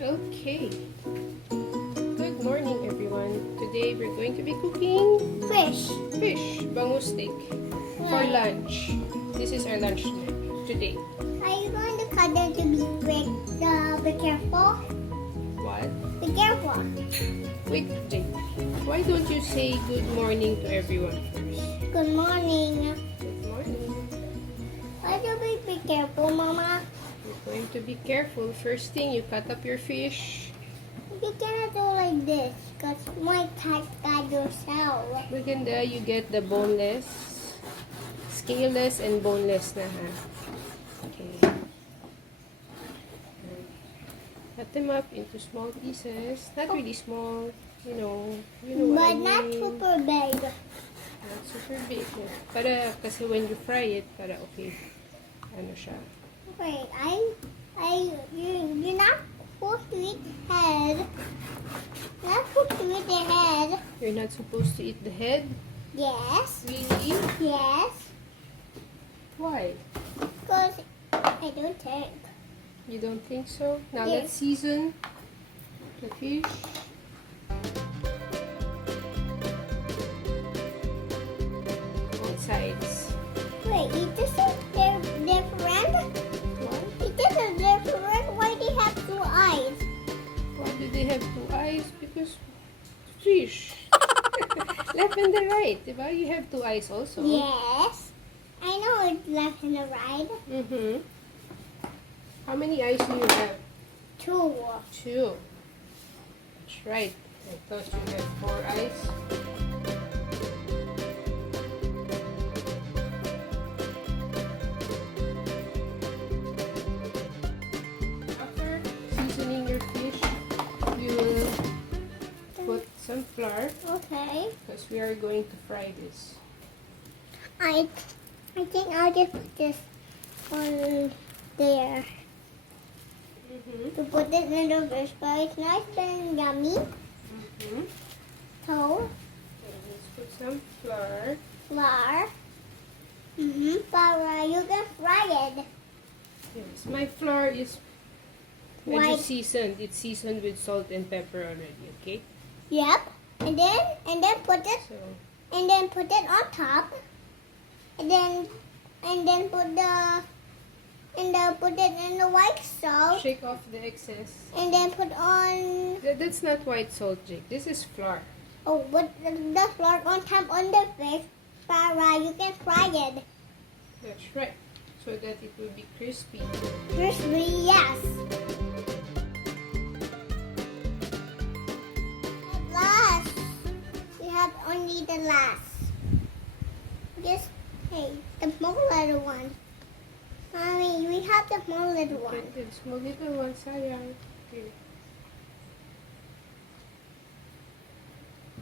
Okay. Good morning, everyone. Today we're going to be cooking Fish. bangus steak for lunch. This is our lunch today. Are you going to cut them to be quick? Be careful. What? Be careful. Wait, Jake. Why don't you say good morning to everyone first? Good morning. Good morning. Why do we be careful, Mama? You're going to be careful. First thing, you cut up your fish. You cannot do like this because you might cut yourself. Maganda, you get the boneless, scaleless, and boneless na ha. Okay. Cut them up into small pieces. Not really small, you know what I But not mean. super big. Not super big. Para, kasi when you fry it, para okay. Ano siya? Wait, you're not supposed to eat head. Not supposed to eat the head. You're not supposed to eat the head? Yes. Really? Yes. Why? Because I don't think. You don't think so? Now Yes. let's season the fish. Both sides. Wait, this is different? What? It is different. Why do you have two eyes? Why do they have two eyes? Because fish. Left and the right, diba? You have two eyes also. Yes. I know it's left and the right. Mm-hmm. How many eyes do you have? Two. Two. That's right. I thought you had four eyes. After seasoning your fish, you will put some flour Okay. because we are going to fry this. I think I'll just put this on there Mm-hmm. to put it in the fish, but it's nice and yummy. Mm-hmm. So, Let's put some flour. flour. But you can fry it. Yes, my flour is medyo White. seasoned. It's seasoned with salt and pepper already, okay? Yep. And then put it So, put it on top. And then put it in the white salt. shake off the excess. And then put on That's not white salt, Jake. This is flour. put the flour on top on the fish. But you can fry it. That's right. So that it will be crispy. Crispy, yes. At last, we have only the last. Just hey, the small little one. Mommy, we have the small little one. Get the small little one, sayang. Okay.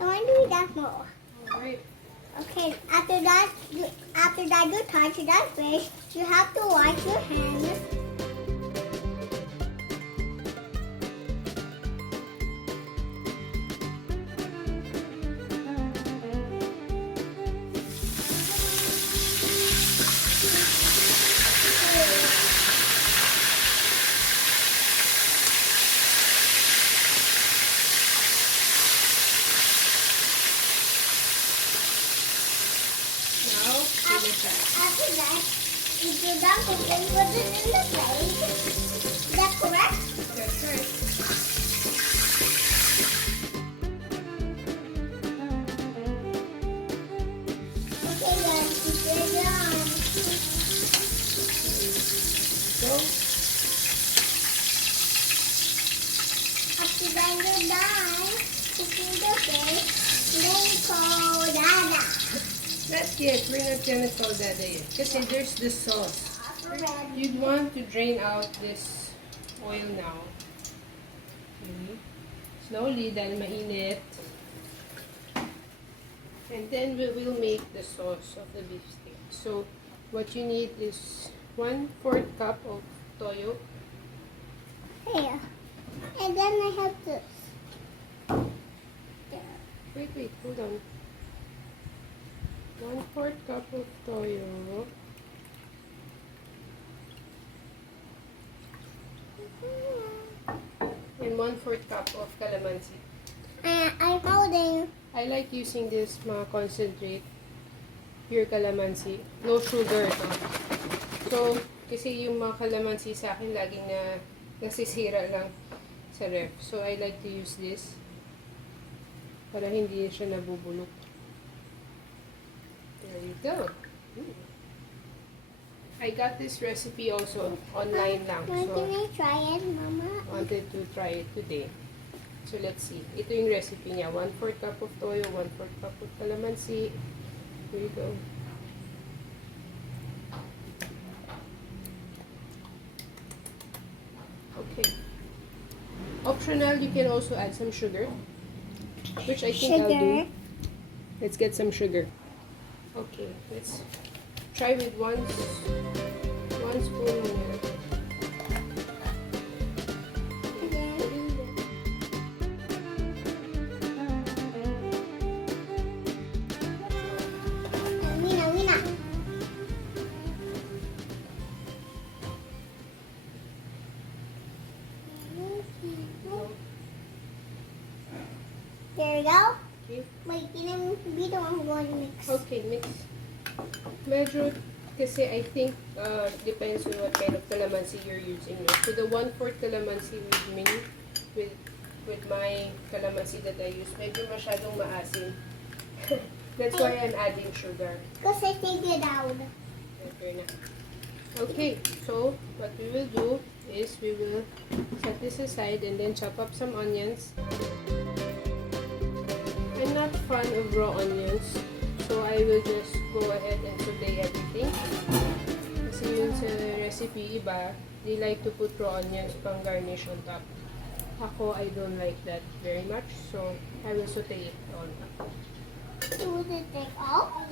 I want to eat that small. Alright. Okay, after that you touch that fish, you have to wash your hands. Now, finish that. After that, if you're done cooking, put it in the plate. Is that correct? That's right. Okay, then, if you're done. So, After that, you're done cooking the fish. Then call Dada. not yet. We're not gonna call that yet. Kasi there's the sauce. You'd want to drain out this oil now. Okay. Slowly, dahil mainit. And then we will make the sauce of the beef steak. So, what you need is 1/4 cup of toyo. Here. And then I have this. There. Wait, hold on. 1/4 cup of toyo. and 1/4 cup of calamansi. I'm holding. I like using this mga concentrate, pure calamansi. No sugar ito. So, kasi yung mga calamansi sa akin laging nasisira lang sa ref. So, I like to use this para hindi siya nabubulok. There you go. I got this recipe also online lang. Can So, I try it, Mama? wanted to try it today. So, let's see. Ito yung recipe niya. 1/4 cup of toyo, 1/4 cup of calamansi. Here you go. Okay. Optional, you can also add some sugar, which I think I'll do. Let's get some sugar. Okay, let's try with one spoon here. Wina. There you go. Okay. Wait, be the one who going to mix. Okay, mix. Medyo, kasi I think depends on what kind of calamansi you're using. So the 1/4 calamansi with my calamansi that I use, medyo masyadong maasim. That's why I'm adding sugar. Because I take it out. Okay, so what we will do is we will set this aside and then chop up some onions. I'm not fan of raw onions, so I will just go ahead and saute everything. Kasi yun sa recipe iba, they like to put raw onions pang garnish on top. Ako, I don't like that very much, so I will saute it all. Do the thing off.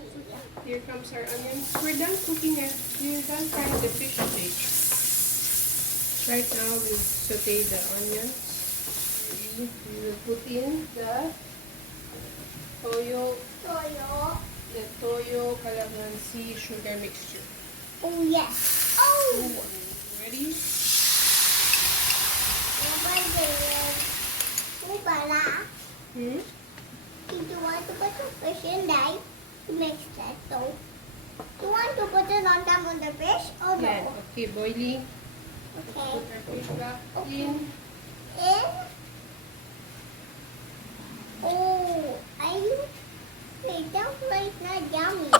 Here comes our onions. We're done cooking it. We're done frying the fish stage. Right now, we'll saute the onions. We will put in the toyo calamansi sugar mixture. Oh, yes. Oh! Ready? Oh, my goodness. Oh, Bala. Hmm? Did you want to put the fish in there to mix that dough? You want to put it on top of the fish or no? Yan. Okay, boiling. Okay. Put our fish back Okay. in. In. Oh, it sounds like not yummy.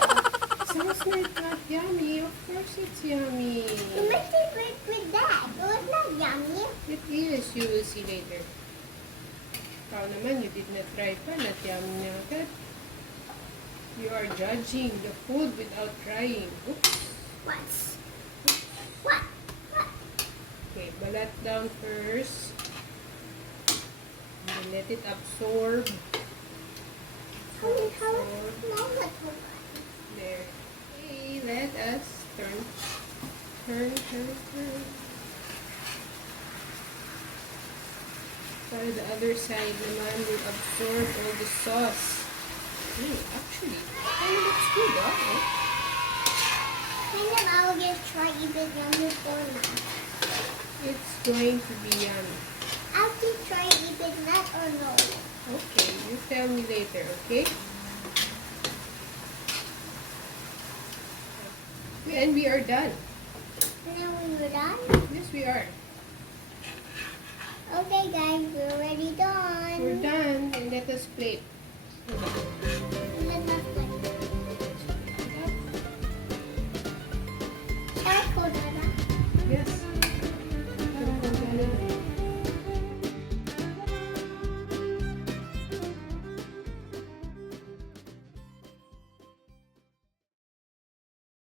Sounds like not yummy. Of course it's yummy. You mixed it with that. It was not yummy. It is. You will see later. Ikaw naman, you did not try pa. Not yummy na agad. You are judging the food without trying. Oops. What? Okay, balat down first. And let it absorb. How small that was? There. Okay, let us turn. Para the other side naman will absorb all the sauce. Actually, it looks good, huh? And then I will just try even yummy for now. It's going to be yummy. I'll just try even that or no. Okay, you tell me later, okay? And we are done. And then we were done. Yes, we are. Okay, guys, we're already done. We're done. And let us plate. Let us play. Charcoal, Dada. Yes.